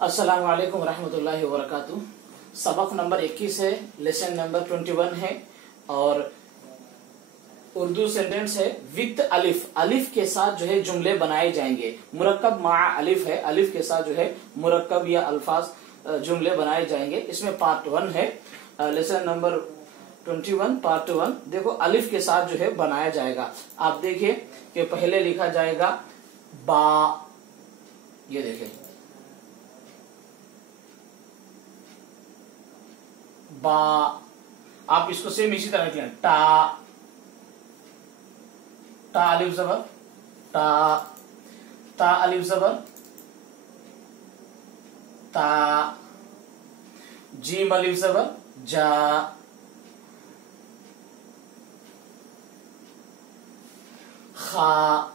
अस्सलाम वालेकुम रहमतुल्लाहि व बरकातुहू। सबक नंबर 21 है, लेसन नंबर 21 है और उर्दू सेंटेंस है विद अलिफ। अलिफ के साथ जो है जुमले बनाए जाएंगे। मुरक्कब मा अलिफ है, अलिफ के साथ जो है मुरक्कब या अल्फाज जुमले बनाए जाएंगे। इसमें पार्ट 1 है, लेसन नंबर 21 पार्ट 1। देखो अलिफ के साथ जो है बनाया जाएगा। आप देखिए कि पहले लिखा जाएगा बा, ये देखिए बा। आप इसको सेम इसी तरह लिखें, टा टा अलिफ जबर टा, ता अलिफ जबर ता, जीम अलिफ जबर जा, खा,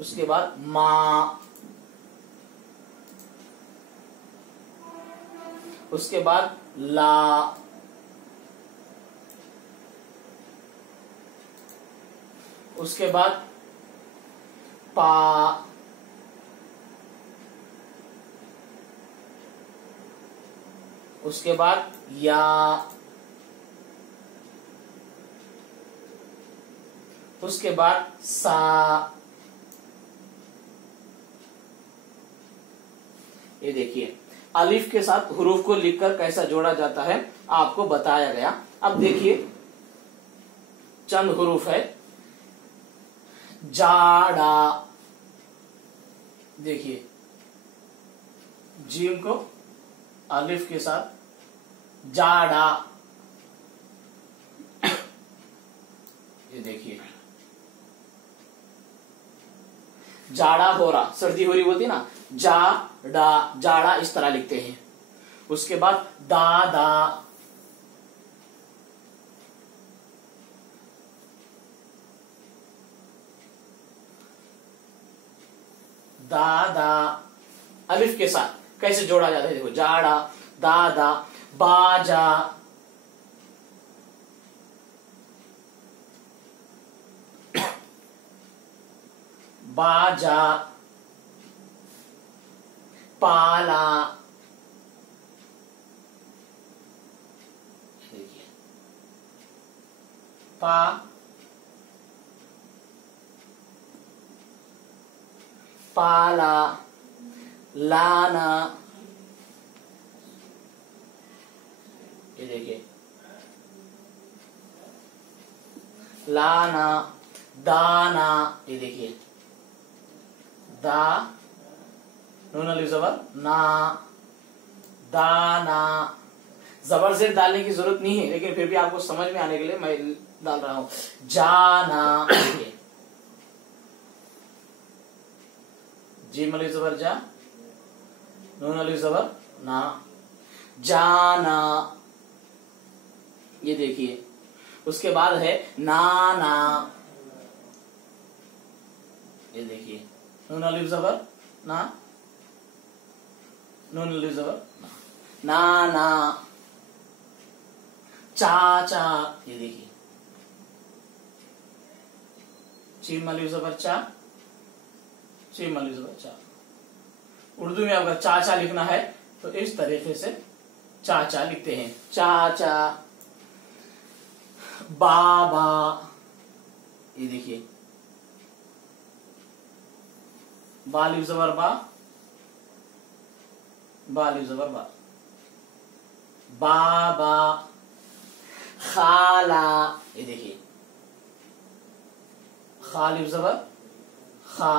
उसके बाद मा, उसके बाद ला, उसके बाद पा, उसके बाद या, उसके बाद सा। ये देखिए अलिफ के साथ हुरूफ को लिखकर कैसा जोड़ा जाता है आपको बताया गया। अब देखिए चंद हुरूफ है। जाड़ा, देखिए जीम को अलिफ के साथ जाड़ा, ये देखिए जाड़ा हो रहा, सर्दी हो रही होती ना, जाड़ा, जाड़ा इस तरह लिखते हैं। उसके बाद दादा, दादा अलिफ के साथ कैसे जोड़ा जाता है, देखो जाड़ा, दादा, बाजा, बाजा, पाला, देखिए पा, पाला, लाना, ये देखिए लाना, दाना, ये देखिए दा, नून अलिफ जबर ना, दाना। जबर से डालने की जरूरत नहीं है, लेकिन फिर भी आपको समझ में आने के लिए मैं डाल रहा हूं। जाना, जीम अलिफ जबर जा, नून अलिफ जबर ना, जाना, ये देखिए। उसके बाद है नाना, ये देखिए नून अलिफ जबर ना, नून अलिफ जबर ना, नाना, चाचा, ये देखिए चीम अलिफ जबर चा, चीम अलिफ जबर चा। उर्दू में अगर चाचा लिखना है तो इस तरीके से चाचा लिखते हैं, चाचा। बाबा, ये देखिए बालिफ जबर बा, बालिफ जबर बा, बाबा। खाला, ये देखिए खालिफ जबर खा,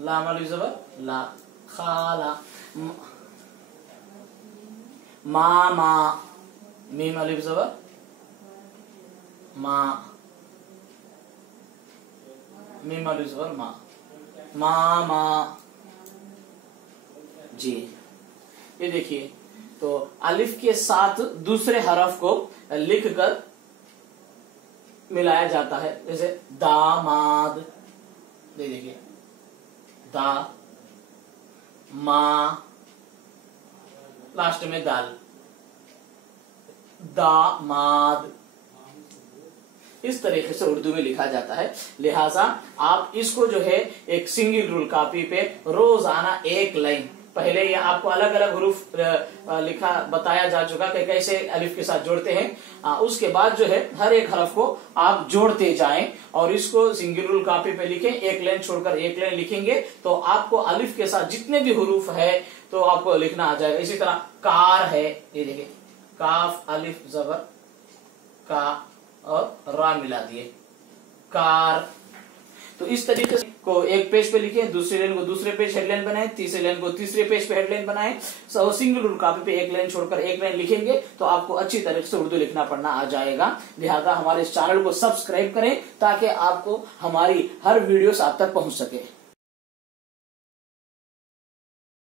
लाम अलिफ जबर ला, खाला। मामा, मीम अलिफ जबर मा, मीम अलिफ जबर मा, मामा जी। ये देखिए तो अलिफ के साथ दूसरे हरफ को लिखकर मिलाया जाता है, जैसे दामाद, देखिए दा, मा, लास्ट में दाल, दामाद। इस तरीके से उर्दू में लिखा जाता है। लिहाजा आप इसको जो है एक सिंगल रूल कॉपी पे रोजाना एक लाइन, पहले ये आपको अलग अलग हरूफ लिखा बताया जा चुका कि कैसे अलिफ के साथ जोड़ते हैं। उसके बाद जो है हर एक हरफ को आप जोड़ते जाएं और इसको सिंगल रूल कॉपी पे लिखें, एक लाइन छोड़कर एक लाइन लिखेंगे तो आपको अलिफ के साथ जितने भी हरूफ है तो आपको लिखना आ जाएगा। इसी तरह कार है, ये देखिए काफ अलिफ जबर का और रा मिला दिए कार। तो इस तरीके से को एक पेज पे लिखे, दूसरी लाइन को दूसरे पेज हेडलाइन बनाए, तीसरी लाइन को तीसरे पेज पे हेडलाइन बनाए। सिंगल रूल कॉपी पे एक लाइन छोड़कर एक लाइन लिखेंगे तो आपको अच्छी तरीके से उर्दू लिखना पढ़ना आ जाएगा। लिहाजा हमारे इस चैनल को सब्सक्राइब करें ताकि आपको हमारी हर वीडियोस आप तक पहुंच सके।